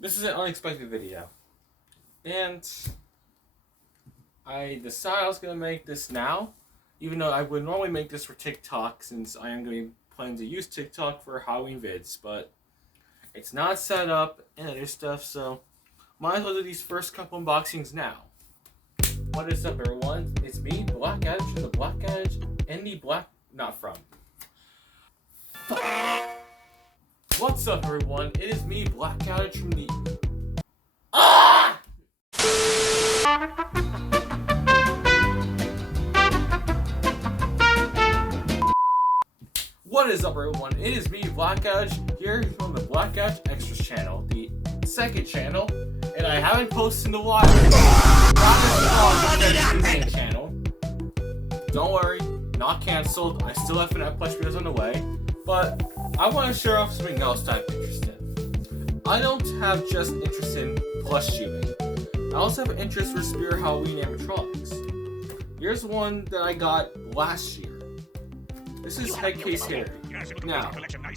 This is an unexpected video, and I decided I was going to make this now, even though I would normally make this for TikTok, since I am going to be planning to use TikTok for Halloween vids, but it's not set up and other stuff, so might as well do these first couple unboxings now. What is up, everyone? It's me, Black Edge, from the Black Edge, and the Black... not from. What's up, everyone? It is me, Black Edge, from the... Ah! What is up, everyone? It is me, Black Edge, here from the Black Edge Extras channel, the second channel, and I haven't posted in a while. Channel. Don't worry, not canceled. I still have FNAF plush videos on the way, but I want to share off something else that I'm interested in. I don't have just interest in plush tubing. I also have an interest for Spirit Halloween animatronics. Here's one that I got last year. This is Headcase Harry. Now,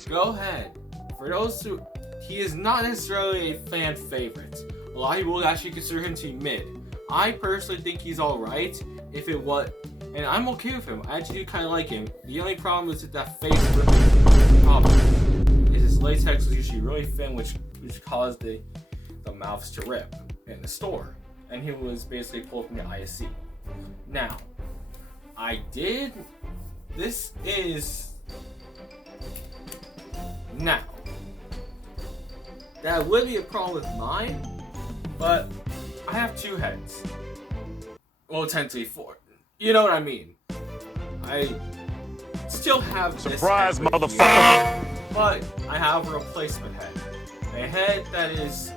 go ahead. For those who... he is not necessarily a fan favorite. A lot of people would actually consider him to be mid. I personally think he's alright, if it was... and I'm okay with him. I actually do kind of like him. The only problem is that face ripping problem. Is his latex was usually really thin, which caused the mouths to rip in the store. And he was basically pulled from the ISC. Now, this is... now, that would be a problem with mine, but I have two heads. Well, technically four. You know what I mean. I still have this surprise, head motherfucker. but I have a replacement head. A head that is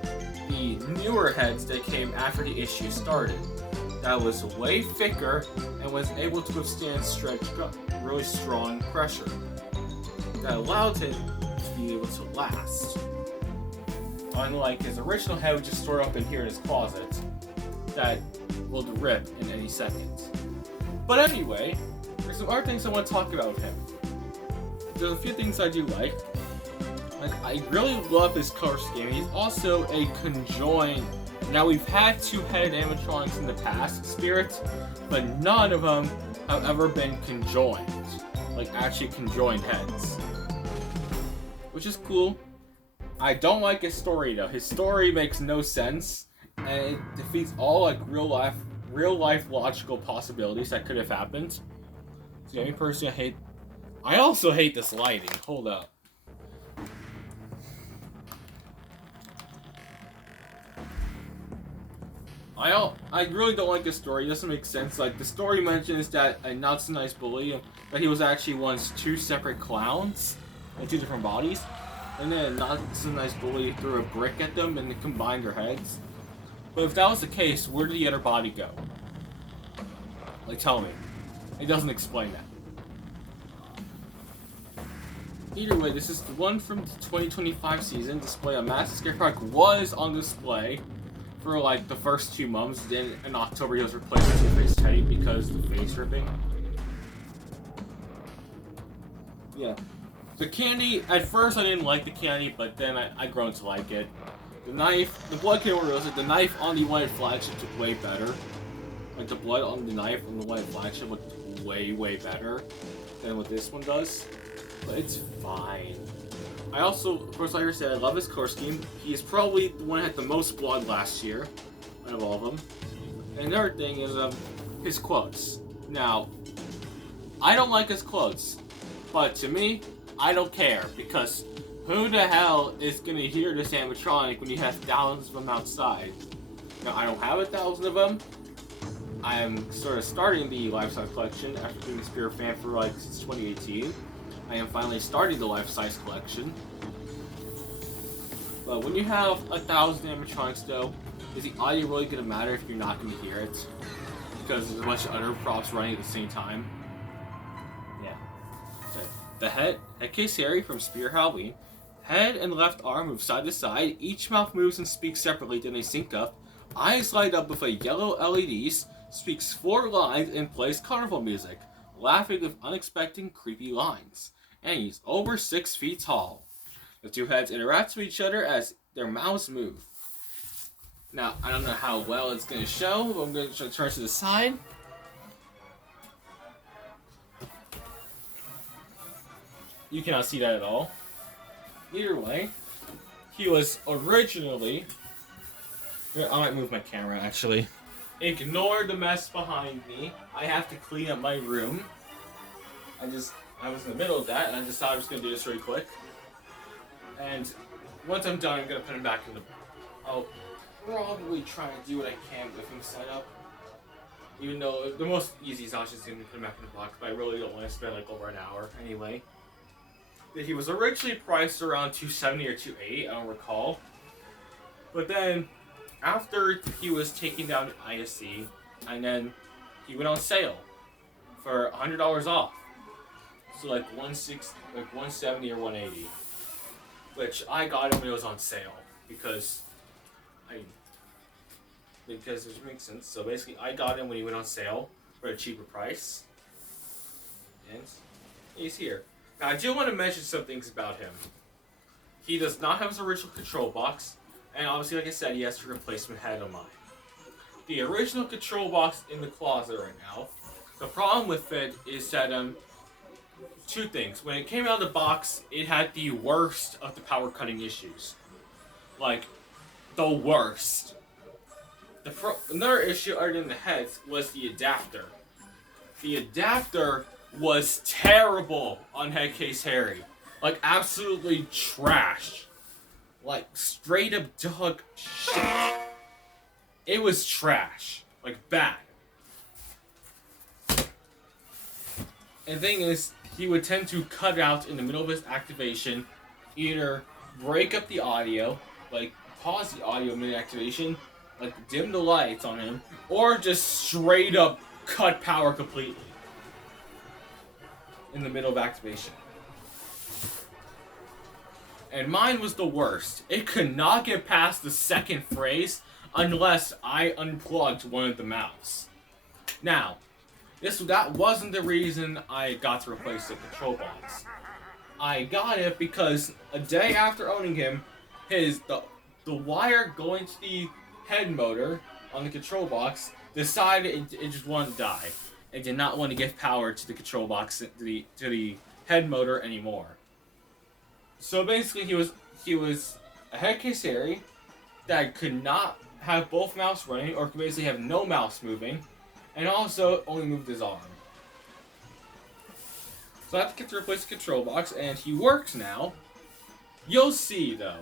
the newer heads that came after the issue started. That was way thicker and was able to withstand really strong pressure. That allowed him to be able to last. Unlike his original head, which is stored up in here in his closet, that will rip in any second. But anyway, there's some other things I want to talk about with him. There's a few things I do like. I really love his color scheme. He's also a conjoined. Now, we've had two-headed animatronics in the past, spirits, but none of them have ever been conjoined. Like, actually conjoined heads. Which is cool. I don't like his story, though. His story makes no sense, and it defeats all, like, real life logical possibilities that could have happened. So the only person I hate... I also hate this lighting. Hold up. I really don't like his story. It doesn't make sense. Like, the story mentions that a not-so-nice bully, that he was actually once two separate clowns in two different bodies. And then a not-so-nice bully threw a brick at them and they combined their heads. But if that was the case, where did the other body go? Like, tell me. It doesn't explain that. Either way, this is the one from the 2025 season. Display on Massive Scare Park was on display for like the first 2 months. Then in October, he was replaced with Two-Face Teddy because of the face ripping. Yeah. The candy, at first I didn't like the candy, but then I grown to like it. The knife, the blood candy was the knife on the white flagship looked way better. Like, the blood on the knife on the white flagship looked way better than what this one does. But it's fine. I also, of course, like I said, I love his color scheme. He is probably the one that had the most blood last year, out of all of them. And another thing is his quotes. Now, I don't like his quotes, but to me, I don't care, because who the hell is going to hear this animatronic when you have thousands of them outside? Now, I don't have 1,000 of them. I am sort of starting the life-size collection after being a Spirit fan for like since 2018. I am finally starting the life-size collection. But when you have 1,000 animatronics, though, is the audio really going to matter if you're not going to hear it? Because there's a bunch of other props running at the same time. Yeah. The Headcase Harry from Spirit Halloween. Head and left arm move side to side. Each mouth moves and speaks separately, then they sync up. Eyes light up with a yellow LEDs. Speaks 4 lines and plays carnival music, laughing with unexpected creepy lines. And he's over 6 feet tall. The two heads interact with each other as their mouths move. Now, I don't know how well it's going to show, but I'm going to turn to the side. You cannot see that at all. Either way, he was originally... I might move my camera, actually. Ignore the mess behind me. I have to clean up my room. I was in the middle of that, and I decided I was going to do this really quick. And once I'm done, I'm going to put him back in the... I'll probably try to do what I can with him set up. Even though the most easy is just going to put him back in the box, but I really don't want to spend like over an hour anyway. He was originally priced around $270 or $280, I don't recall. But then, after he was taken down to ISC, and then he went on sale for $100 off. So like $170 or $180, which I got him when it was on sale because it makes sense. So basically, I got him when he went on sale for a cheaper price, and he's here. Now, I do want to mention some things about him. He does not have his original control box, and obviously, like I said, he has a replacement head on mine. The original control box in the closet right now, the problem with it is that, two things. When it came out of the box, it had the worst of the power cutting issues. Like, the worst. Another issue other than the heads was the adapter. The adapter was terrible on Headcase Harry. Like, absolutely trash. Like, straight up dog shit. It was trash. Like, bad. And the thing is, he would tend to cut out in the middle of his activation, either break up the audio, like pause the audio mid-activation, like dim the lights on him, or just straight up cut power completely in the middle of activation. And mine was the worst. It could not get past the second phrase unless I unplugged one of the mouths. Now, that wasn't the reason I got to replace the control box. I got it because a day after owning him, the wire going to the head motor on the control box decided it just wanted to die. It did not want to give power to the control box to the head motor anymore. So basically, he was a Headcase Harry that could not have both mouths running, or could basically have no mouse moving, and also only moved his arm. So I have to get to replace the control box, and he works now. You'll see, though.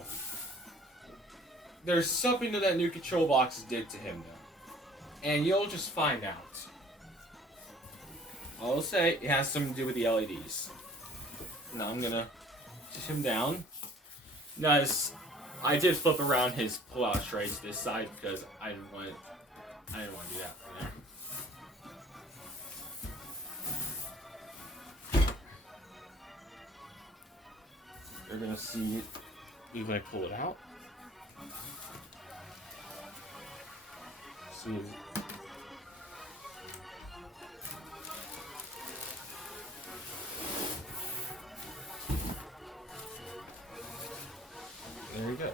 There's something that new control box did to him, though. And you'll just find out. I'll say it has something to do with the LEDs. Now I'm gonna sit him down. Now, I did flip around his pull-out tray to this side because I didn't want to do that for there. You're gonna see even when I pull it out. See. There you go.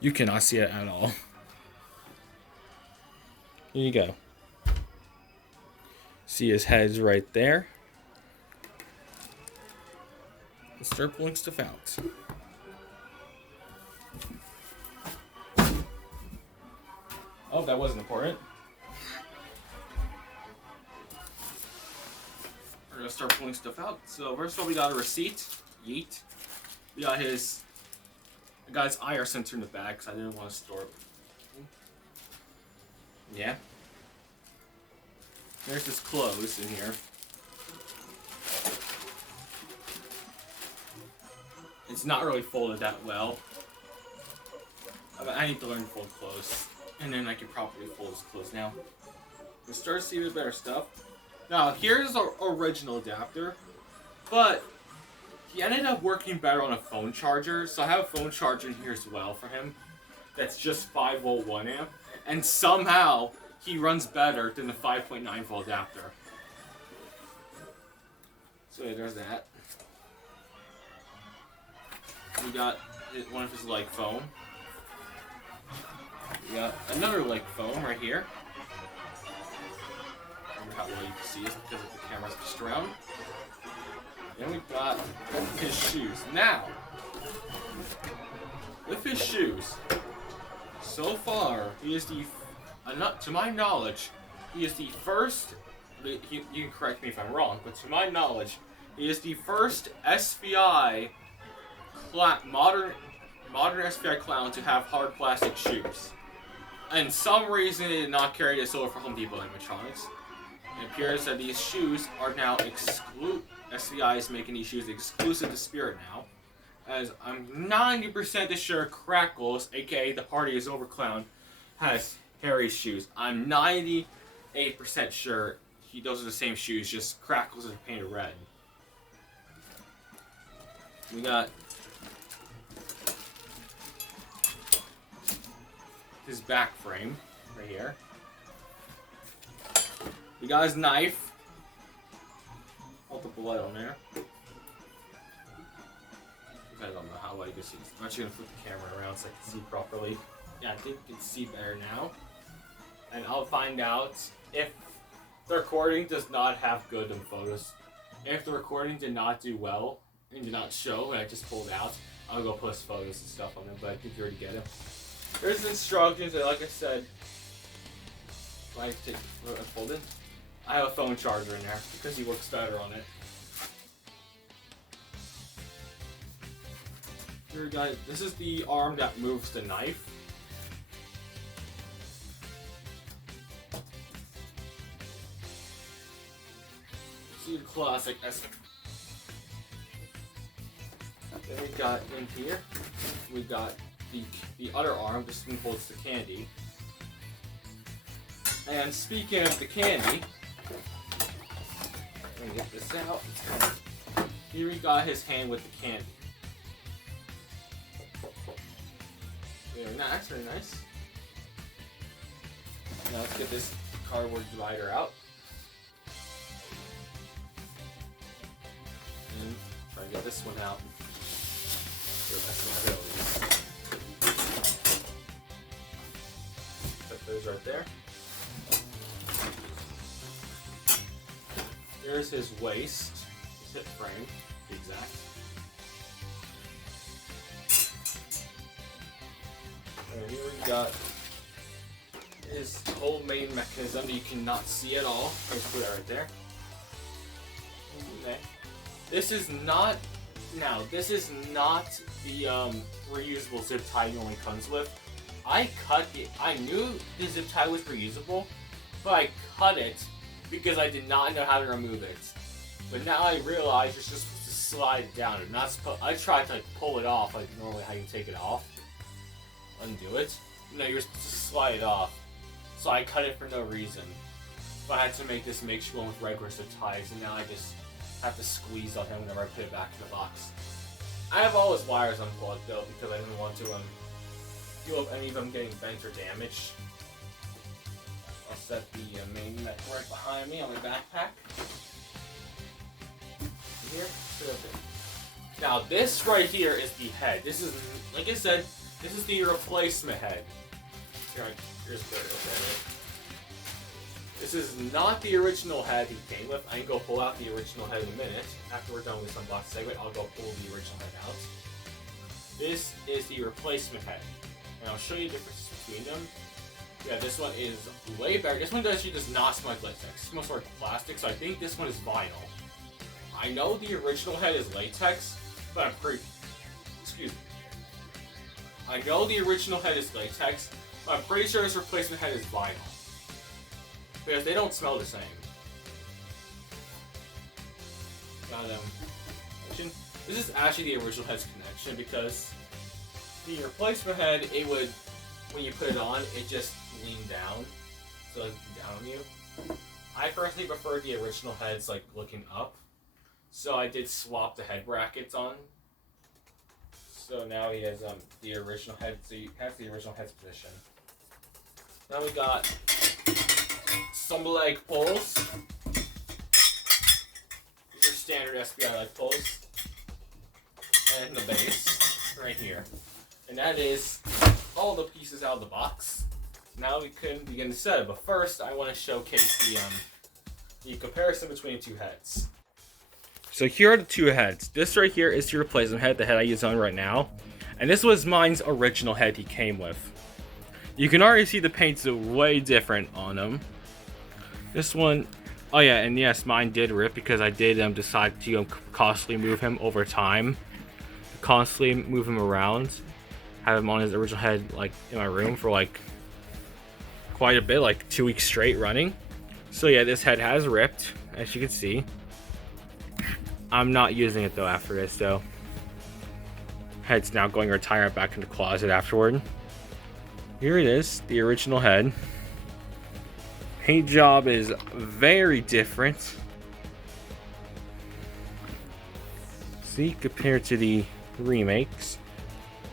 You cannot see it at all. Here you go. See his head's right there. Let's start pulling stuff out. Oh, that wasn't important. We're gonna start pulling stuff out. So first of all, we got a receipt. Yeet. We got his IR sensor in the back because I didn't want to store it. Yeah. There's his clothes in here. It's not really folded that well. I need to learn to fold clothes. And then I can properly fold his clothes now. We'll start to see the better stuff. Now, here's our original adapter. But he ended up working better on a phone charger. So I have a phone charger in here as well for him. That's just 5 volt 1 amp. And somehow he runs better than the 5.9 volt adapter. So yeah, there's that. We got one of his phone. We got another leg foam right here. I wonder how well you can see this because of the camera's just around. Then we got his shoes. Now, with his shoes, so far, he is the, to my knowledge, he is the first, you can correct me if I'm wrong, but to my knowledge, he is the first SVI, modern SVI clown to have hard plastic shoes. And some reason they did not carry this over for Home Depot Animatronics. It appears that these shoes are now SVI is making these shoes exclusive to Spirit now. As I'm 90% sure Crackles, aka the Party is Over Clown, has Harry's shoes. I'm 98% sure those are the same shoes, just Crackles is painted red. We got his back frame right here. We got his knife. All the blood on there. I don't know how well you can see. I'm actually gonna flip the camera around so I can see properly. Yeah, I think you can see better now. And I'll find out if the recording does not have good photos. If the recording did not do well and did not show, and I just pulled out, I'll go post photos and stuff on them. But I think you already get it. There's instructions, and like I said, I take folded. I have a phone charger in there because he works better on it. Here, guys, this is the arm that moves the knife. See the classic S. Then we got in here, we got the other arm. This one holds the candy. And speaking of the candy, let me get this out. Here we got his hand with the candy. Very nice, very nice. Now let's get this cardboard divider out. And try to get this one out. Put those right there. Here's his waist, his hip frame, to be exact. And here we got his whole main mechanism that you cannot see at all. Let's put that right there. Okay. This is not the reusable zip tie it normally comes with. I knew the zip tie was reusable, but I cut it because I did not know how to remove it. But now I realize it's just supposed to slide down. And I tried to pull it off like normally how you take it off. Undo it. No, you're supposed to slide it off. So I cut it for no reason. But I had to make this makeshift one with regular zip ties, and now I just have to squeeze on him whenever I put it back in the box. I have all his wires unplugged though because I didn't want to deal with any of them getting bent or damaged. I'll set the main mech right behind me on my backpack. Here, now this right here is the head. This is, like I said, this is the replacement head. Here's where it. This is not the original head he came with. I can go pull out the original head in a minute. After we're done with this unboxing segment, I'll go pull the original head out. This is the replacement head. And I'll show you the differences between them. Yeah, this one is way better. This one actually does not smell like latex. It smells like plastic, so I think this one is vinyl. I know the original head is latex, but I'm pretty... Excuse me. I know the original head is latex, but I'm pretty sure this replacement head is vinyl. Because they don't smell the same. Got this is actually the original head's connection because the replacement head, it would, when you put it on, it just leaned down, so it's down on you. I personally prefer the original heads like looking up, so I did swap the head brackets on. So now he has the original head, so he has the original head's position. Now we got some leg pulls. These are standard SBI leg pulls. And the base, right here. And that is all the pieces out of the box. Now we can begin to set it, but first I want to showcase the comparison between the two heads. So here are the two heads. This right here is the replacement head, the head I use on right now. And this was mine's original head he came with. You can already see the paint's way different on him. This one, oh yeah, and yes, mine did rip because I did decide to constantly move him over time. Constantly move him around. Have him on his original head like in my room for like quite a bit, like 2 weeks straight running. So yeah, this head has ripped, as you can see. I'm not using it though after this though. Head's now going to retire back in the closet afterward. Here it is, the original head. Paint job is very different. See, compared to the remakes.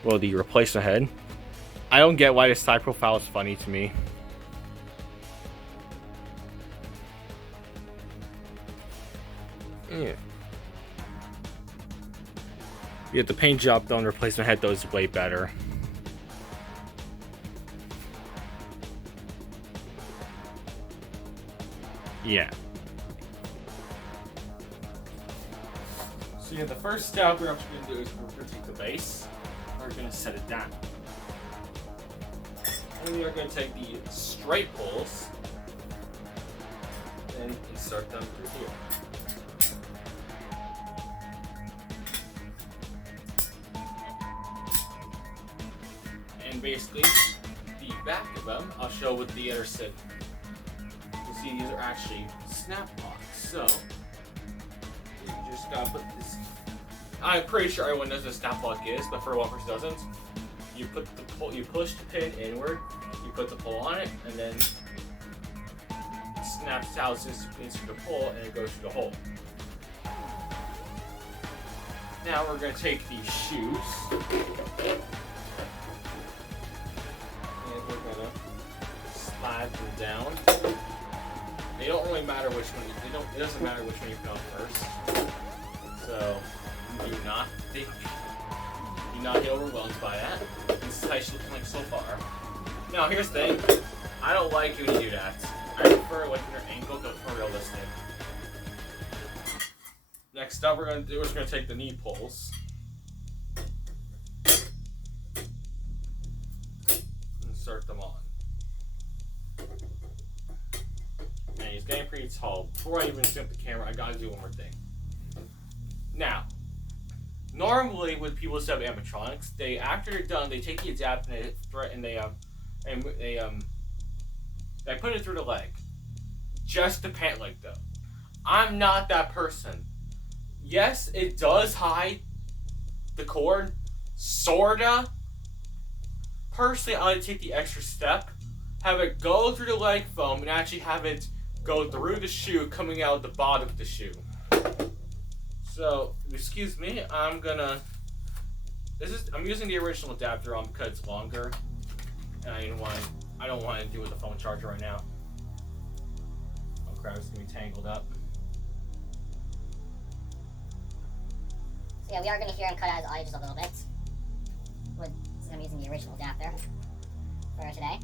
Well, the replacement head. I don't get why this side profile is funny to me. Yeah. Yeah, the paint job though on the replacement head though is way better. Yeah. So yeah, the first step we're actually going to do is we're going to take the base and we're going to set it down. And we are going to take the straight poles and insert them through here. And basically, the back of them, I'll show with the other set. You see, these are actually snap locks. So, you just gotta put this. I'm pretty sure everyone knows what a snap lock is, but for one person doesn't, you put the pole, you push the pin inward, you put the pole on it, and then it snaps out into the pole, and it goes through the hole. Now we're gonna take these shoes. We're gonna slide them down. They don't really matter which one it doesn't matter which one you put on first. So do not get overwhelmed by that. This is how it's looking like so far. Now here's the thing. I don't like when you do that. I prefer like when your ankle goes more realistic. Next up we're gonna take the knee poles. Insert them on. And he's getting pretty tall. Before I even set the camera, I gotta do one more thing. Now, normally when people set up animatronics, after they're done, they take the adapter and they put it through the leg. Just the pant leg though. I'm not that person. Yes, it does hide the cord, sorta. Personally, I like to take the extra step, have it go through the leg foam, and actually have it go through the shoe, coming out the bottom of the shoe. So, excuse me, I'm using the original adapter on because it's longer, and I don't want to do with the phone charger right now. Oh crap, it's gonna be tangled up. So yeah, we are gonna hear him cut out his audio just a little bit. Since I'm using the original adapter for today.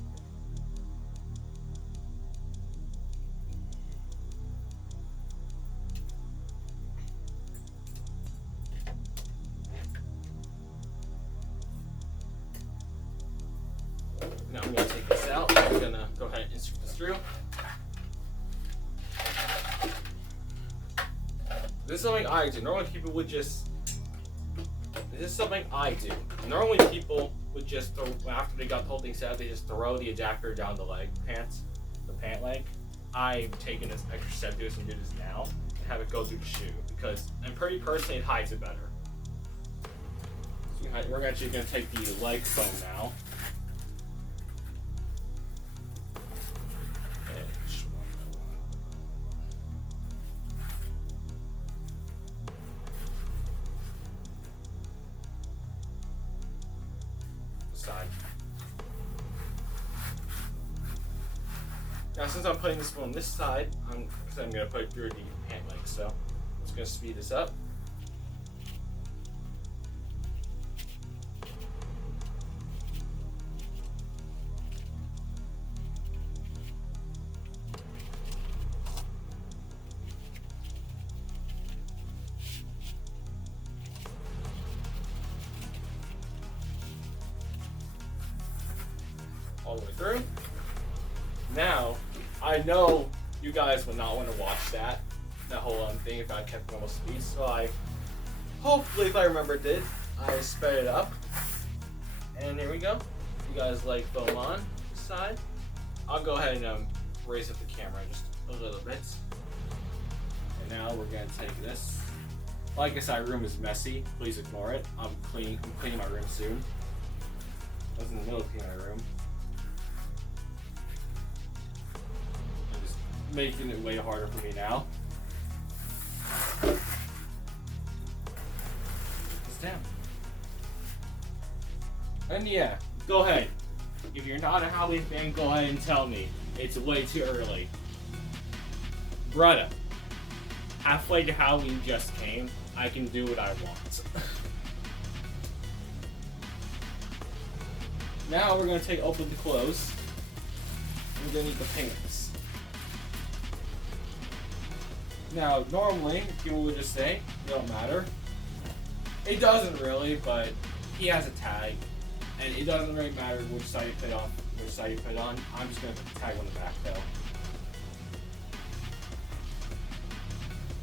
Now I'm going to take this out. I'm going to go ahead and insert this through. This is something I do. Normally people would just... This is something I do. Normally people would just throw, after they got the whole thing set up, they just throw the adapter down the leg pants, the pant leg. I've taken this extra step to do this and do this now and have it go through the shoe because I'm pretty personally it hides it better. So we're actually going to take the leg foam now. Side. Now since I'm putting this on this side, I'm going to put it through the pant leg, so I'm just going to speed this up. all the way through. Now, I know you guys would not want to watch that whole thing if I kept normal speed, so hopefully if I remembered it, I sped it up. And here we go. You guys like boom on this side. I'll go ahead and raise up the camera just a little bit. And now we're gonna take this. Like I said, my room is messy. Please ignore it. I'm cleaning my room soon. I was in the middle of cleaning my room. I'm just making it way harder for me now. It's down. And yeah, go ahead. If you're not a Halloween fan, go ahead and tell me. It's way too early. Brother, halfway to Halloween just came. I can do what I want. Now we're going to take open the clothes. We're going to need the pants. Now, normally, people would just say, it don't matter. It doesn't really, but he has a tag. And it doesn't really matter which side you put on. I'm just going to put the tag on the back, though.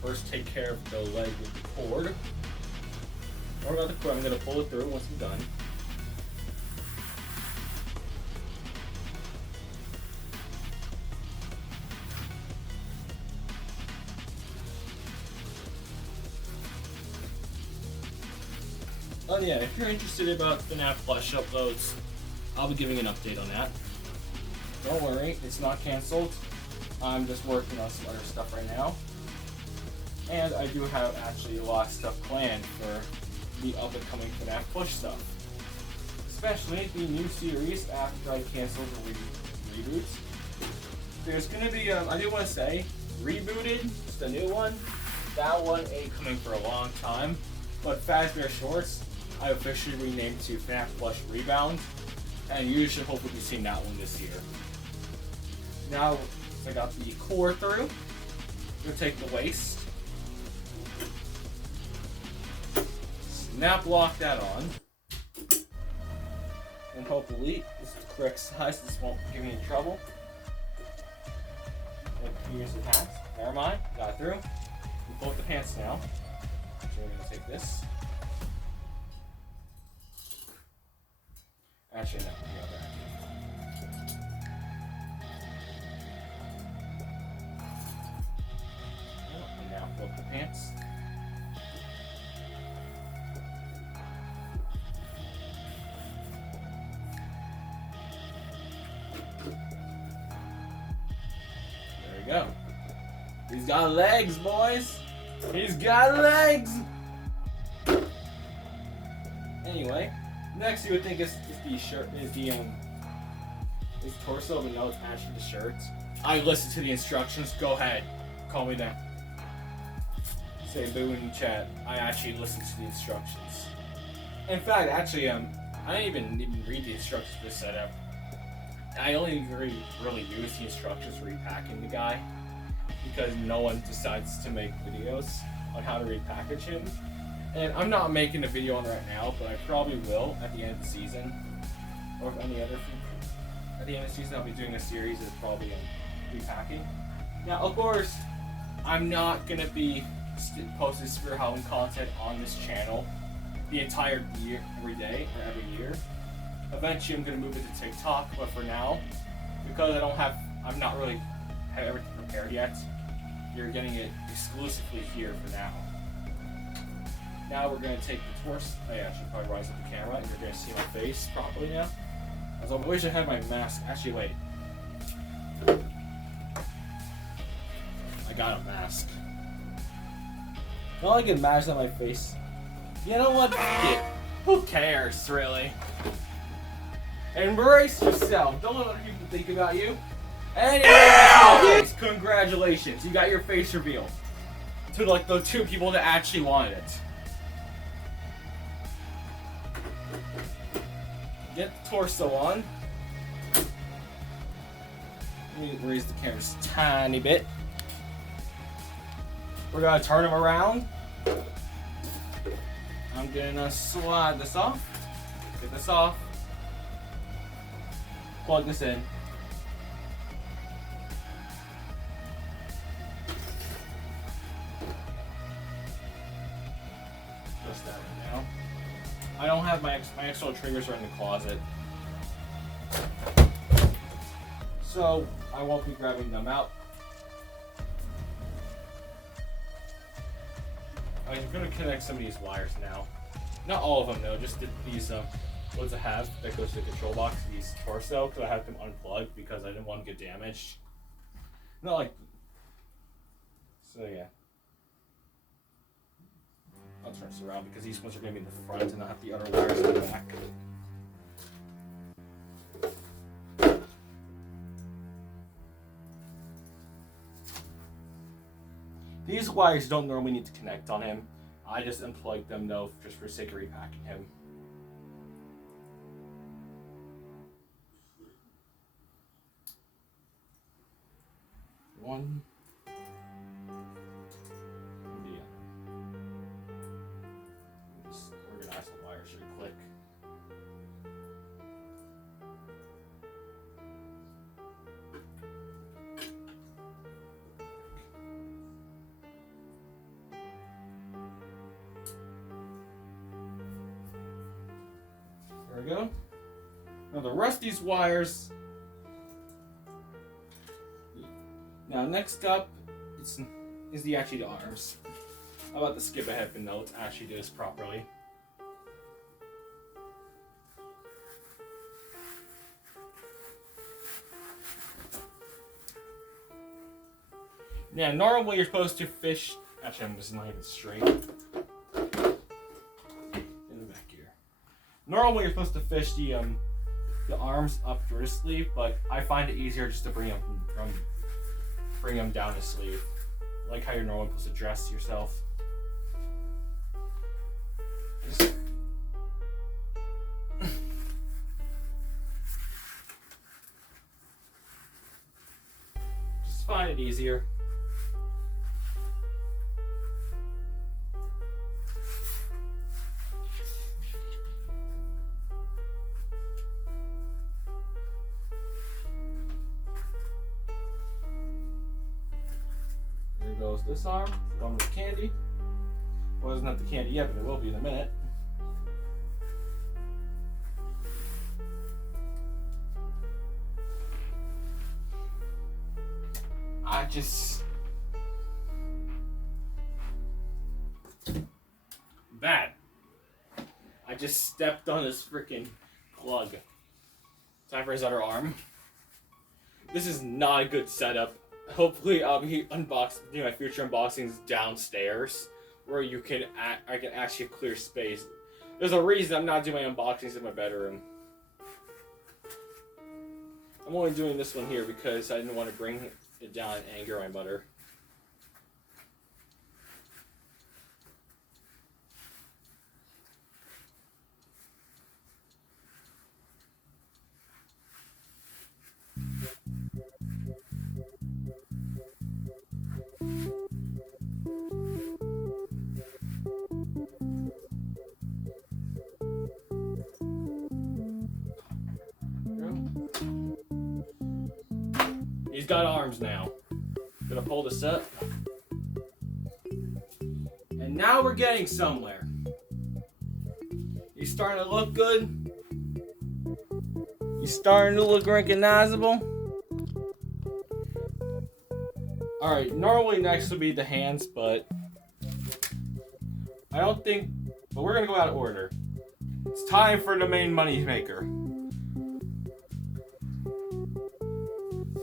First, take care of the leg with the cord. Don't worry about the cord. I'm going to pull it through once I'm done. Oh yeah, if you're interested about FNAF Plush uploads, I'll be giving an update on that. Don't worry, it's not canceled. I'm just working on some other stuff right now. And I do have actually a lot of stuff planned for the up-and-coming FNAF Plush stuff. Especially the new series after I cancel the reboots. There's going to be, I do want to say, Rebooted, it's the new one. That one ain't coming for a long time. But Fazbear Shorts, I officially renamed to FNAF Plush Rebound, and you should hopefully be seeing that one this year. Now, I got the core through. I'm gonna take the waist, snap lock that on, and hopefully this is the correct size. This won't give me any trouble. Here's the pants. Never mind, got it through. We pull up the pants now. So we're gonna take this. Actually, no, we got that. And now pull up the pants. There we go. He's got legs, boys. He's got legs. Anyway. Next, you would think it's the shirt, is his torso, but no, it's actually the shirt. I listened to the instructions. Go ahead, call me that. Say boo in the chat. I actually listened to the instructions. In fact, actually, I didn't even read the instructions for this setup. I only really use the instructions for repacking the guy because no one decides to make videos on how to repackage him. And I'm not making a video on it right now, but I probably will at the end of the season. Or if any other at the end of the season I'll be doing a series that's probably in repacking. Now of course, I'm not gonna be posting Spirit Halloween content on this channel the entire year, every day or every year. Eventually I'm gonna move it to TikTok, but for now, because I'm not really have everything prepared yet, you're getting it exclusively here for now. Now we're going to take the torso. Oh yeah, I should probably rise up the camera and you're going to see my face properly now. As I wish I had my mask. Actually, wait. I got a mask. Well, I can mask on my face. You know what? Who cares, really? Embrace yourself. Don't let other people think about you. Anyway, congratulations. You got your face revealed. To like the two people that actually wanted it. Get the torso on. Let me raise the camera just a tiny bit. We're gonna turn him around. I'm gonna slide this off. Get this off. plug this in. Just that right now. I don't have my external triggers are in the closet, so I won't be grabbing them out. I'm going to connect some of these wires now. Not all of them though, just these ones I have that goes to the control box, these torso, because I have them unplugged because I didn't want to get damaged. Not like... So yeah. I'll turn this around because these ones are going to be in the front and I'll have the other wires in the back. These wires don't normally need to connect on him. I just unplugged them though, just for the sake of repacking him. One. Yeah. Just organize the wires really quick. There we go. Now the rest of these wires. Now next up is actually the arms. I'm about to skip ahead, but no, let's actually do this properly. Now normally you're supposed to fish. Actually, I'm just not even straight. Normally, you're supposed to fish the arms up through the sleeve, but I find it easier just to bring them down the sleeve, like how you're normally supposed to dress yourself. Just find it easier. Goes this arm, one with candy. Well, it doesn't have the candy yet, but it will be in a minute. I just stepped on his freaking plug. Time for his other arm. This is not a good setup. Hopefully I'll be doing my future unboxings downstairs where I can actually clear space. There's a reason I'm not doing my unboxings in my bedroom. I'm only doing this one here because I didn't want to bring it down and anger my mother. He's got arms now. Gonna pull this up. And now we're getting somewhere. He's starting to look good. He's starting to look recognizable. Alright, normally next would be the hands, but but we're gonna go out of order. It's time for the main money maker.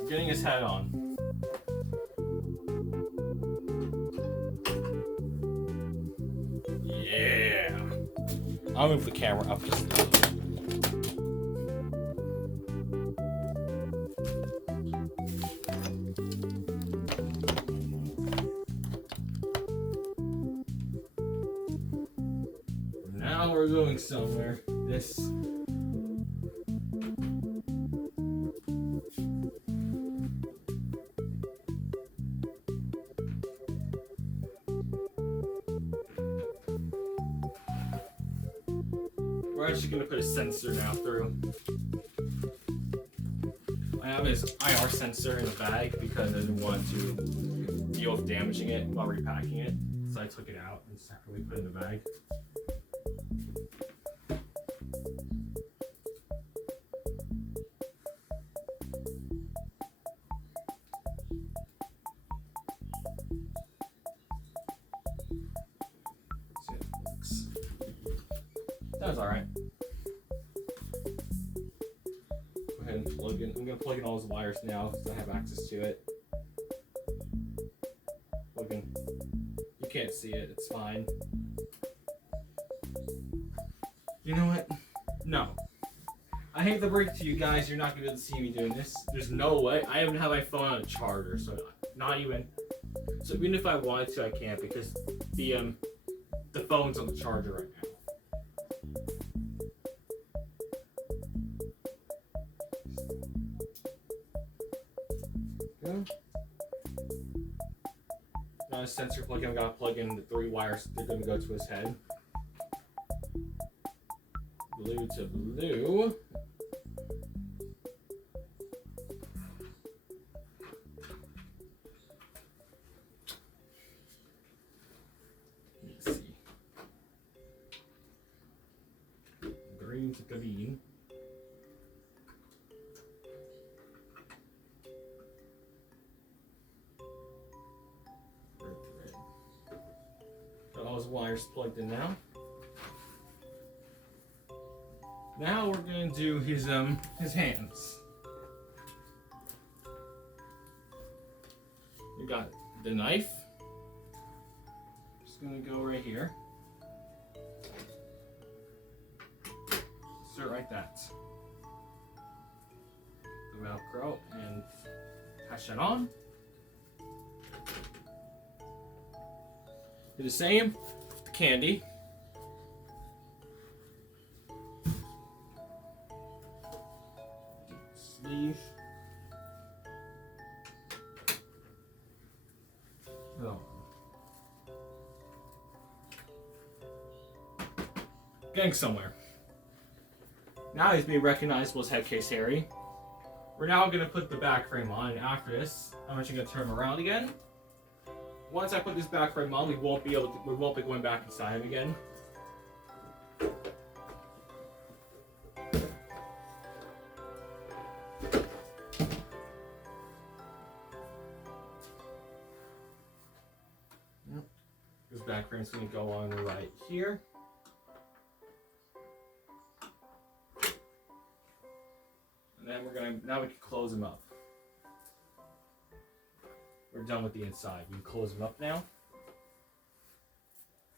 Getting his head on. Yeah. I'll move the camera up just a little. Now we're going somewhere. This. We're actually going to put a sensor now through. have his IR sensor in the bag because I didn't want to deal with damaging it while repacking it. So I took it out and separately put it in the bag. See if it works. That was alright. Go ahead and plug in. I'm going to plug in all his wires now so I have access to it. Plug in. You can't see it, it's fine. You know what? No. I hate to break it to you guys, you're not going to be able to see me doing this. There's no way. I even have my phone on a charger, so not even. So even if I wanted to, I can't because the phone's on the charger right now. Okay. Now a sensor plug in, I'm gonna plug in the 3 wires. They're gonna go to his head. Blue to blue. Let's see. Green to green. Red to red. Got all his wires plugged in now. Now we're gonna do his hands. We got the knife. Just gonna go right here. Insert right that. The Velcro and attach that on. Do the same with the candy. Sleeve. Oh. Getting somewhere. Now he's being recognizable as Head Case Harry. We're now going to put the back frame on, and after this, I'm actually going to turn him around again. Once I put this back frame on, we won't be going back inside him again. This back frame's going to go on right here. And then now we can close them up. We're done with the inside. We can close them up now.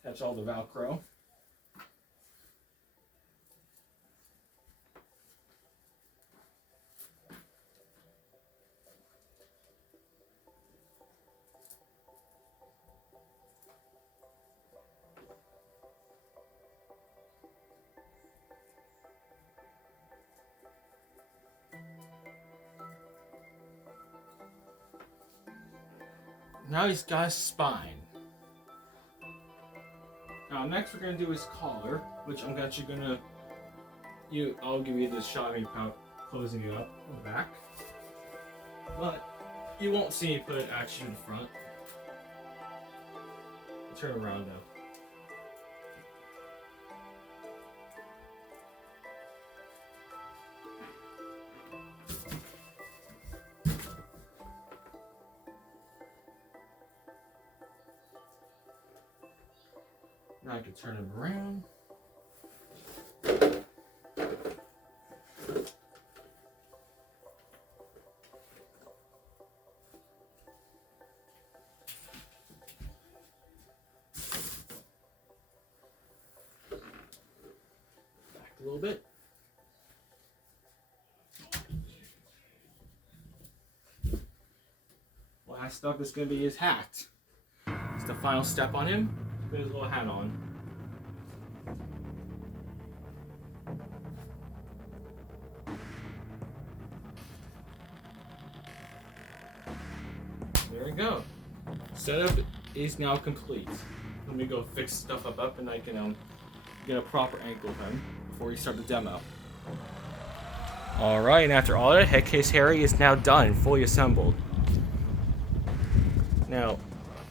Catch all the Velcro. Now he's got his spine. Now next we're gonna do his collar, which I'm actually gonna. I'll give you this shot of me closing it up on the back, but you won't see me put it actually in front. Turn around though. Now I can turn him around. Back a little bit. Last up is going to be his hat. It's the final step on him. Put his little hat on. There we go. Setup is now complete. Let me go fix stuff up and I can get a proper angle of him before we start the demo. Alright, and after all that, Headcase Harry is now done, fully assembled. Now,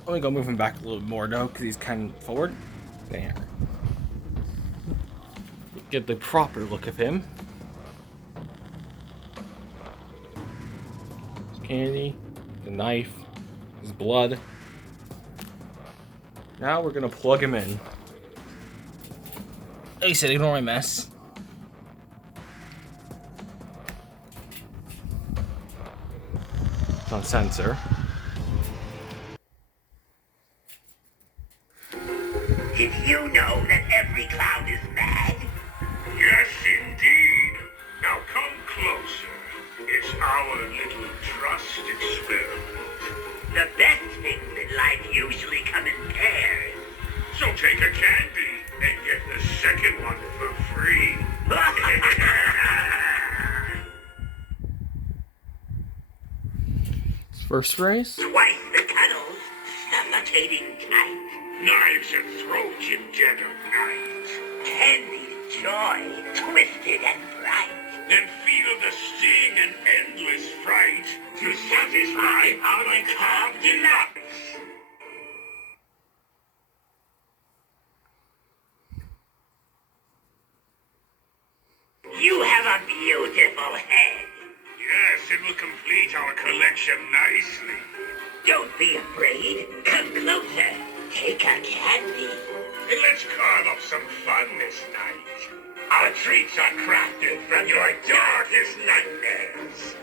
let me go move him back a little more though, because he's kind of forward. There. Get the proper look of him. His candy, the knife, his blood. Now we're gonna plug him in. He said, ignore my mess. It's on sensor. Did you know that every clown is mad? Yes, indeed. Now come closer. It's our little trust experiment. The best things in life usually come in pairs. So take a candy and get the second one for free. First phrase? Twice the cuddles, suffocating tight. Knives and throats in dead of night. Candy's joy, twisted and bright. Then feel the sting and endless fright to satisfy our macabre delights. You have a beautiful head. Yes, it will complete our collection nicely. Don't be afraid. Come closer. Take a candy. And let's carve up some fun this night. Our treats are crafted from your darkest nightmares.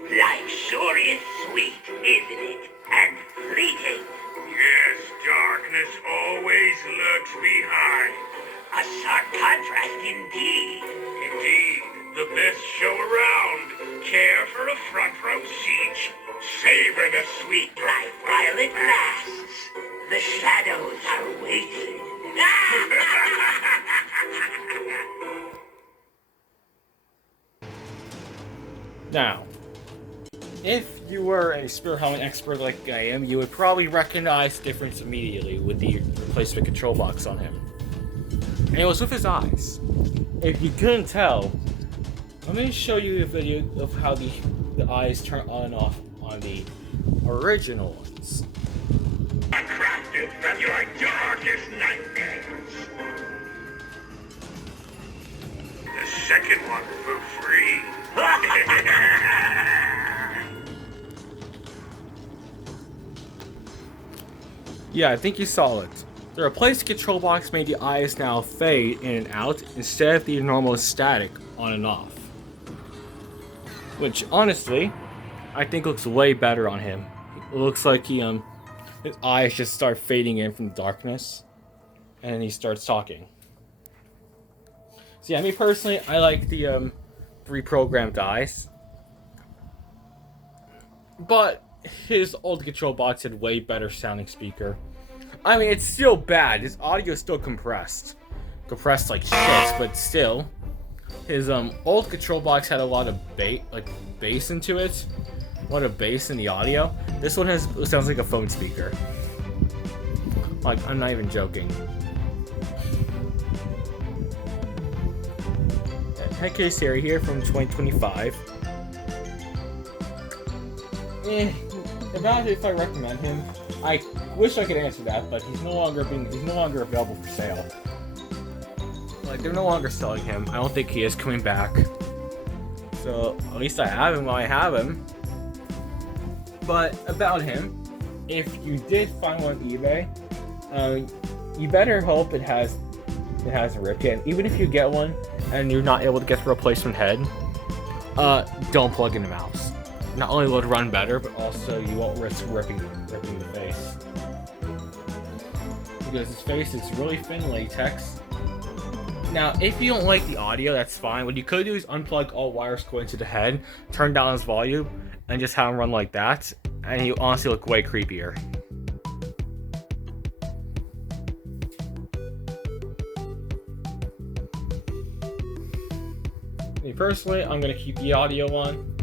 Life sure is sweet, isn't it? And fleeting. Yes, darkness always lurks behind. A stark contrast indeed. Indeed, the best show around. Care for a front row seat. Savor the sweet life while it lasts. The shadows are waiting. Now, if you were a spirit helmet expert like I am, you would probably recognize the difference immediately with the replacement control box on him. And it was with his eyes. If you couldn't tell, let me show you a video of how the eyes turn on and off on the original ones. Crafted from your darkest nightmares. The second one for free. Yeah, I think you saw it. The replaced control box made the eyes now fade in and out instead of the normal static on and off. Which, honestly, I think looks way better on him. It looks like his eyes just start fading in from the darkness, and he starts talking. So yeah, me personally, I like the reprogrammed eyes. But his old control box had way better sounding speaker. I mean, it's still bad. His audio is still compressed. Compressed like shit, but still. His old control box had a lot of bass into it. A lot of bass in the audio. This one sounds like a phone speaker. Like, I'm not even joking. Headcase Harry here from 2025. About if I recommend him, I wish I could answer that, but he's no longer available for sale. Like, they're no longer selling him. I don't think he is coming back. So at least I have him while I have him. But about him, if you did find one on eBay, you better hope it hasn't ripped yet. Even if you get one and you're not able to get the replacement head, don't plug in the mouse. Not only will it run better, but also you won't risk ripping the face. Because his face is really thin latex. Now, if you don't like the audio, that's fine. What you could do is unplug all wires going to the head, turn down his volume, and just have him run like that, and you honestly look way creepier. Me personally, I'm gonna keep the audio on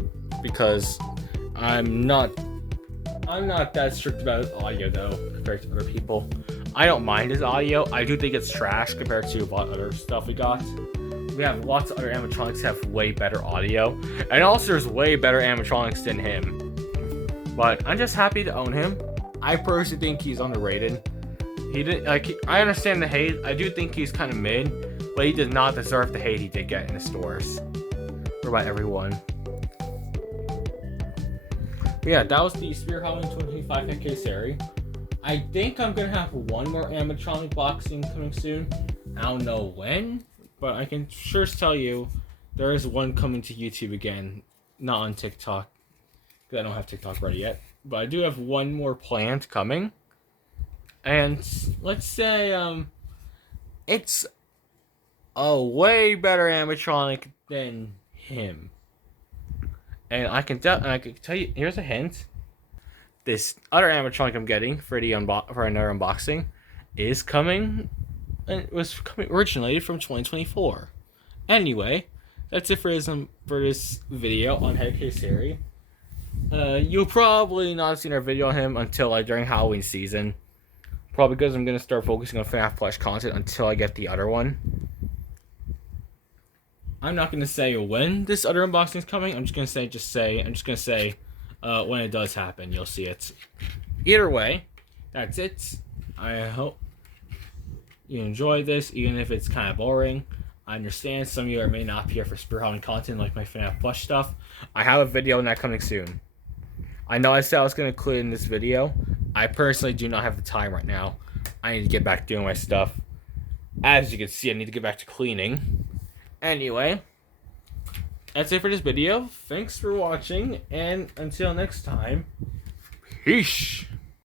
because I'm not that strict about audio though compared to other people. I don't mind his audio. I do think it's trash compared to a lot of other stuff we got. We have lots of other animatronics that have way better audio. And also there's way better animatronics than him. But I'm just happy to own him. I personally think he's underrated. He didn't I understand the hate. I do think he's kind of mid, but he does not deserve the hate he did get in the stores. Or by everyone. But yeah, that was the Spirit Halloween 2025 FK series. I think I'm gonna have one more animatronic boxing coming soon. I don't know when, but I can sure tell you there is one coming to YouTube again, not on TikTok, because I don't have TikTok ready yet. But I do have one more planned coming, and let's say it's a way better animatronic than him. And I can tell you, here's a hint. This other animatronic I'm getting for another unboxing is coming, and it was coming originally from 2024. Anyway, that's it for this video on Head Series. You'll probably not have seen our video on him until during Halloween season. Probably because I'm gonna start focusing on FNAF plush content until I get the other one. I'm not gonna say when this other unboxing is coming. I'm just gonna say when it does happen, you'll see it. Either way, that's it. I hope you enjoyed this, even if it's kind of boring. I understand some of you may not be here for Spirit Halloween content like my FNAF plush stuff. I have a video on that coming soon. I know I said I was going to include it in this video. I personally do not have the time right now. I need to get back to doing my stuff. As you can see, I need to get back to cleaning. Anyway, that's it for this video. Thanks for watching, and until next time, peace!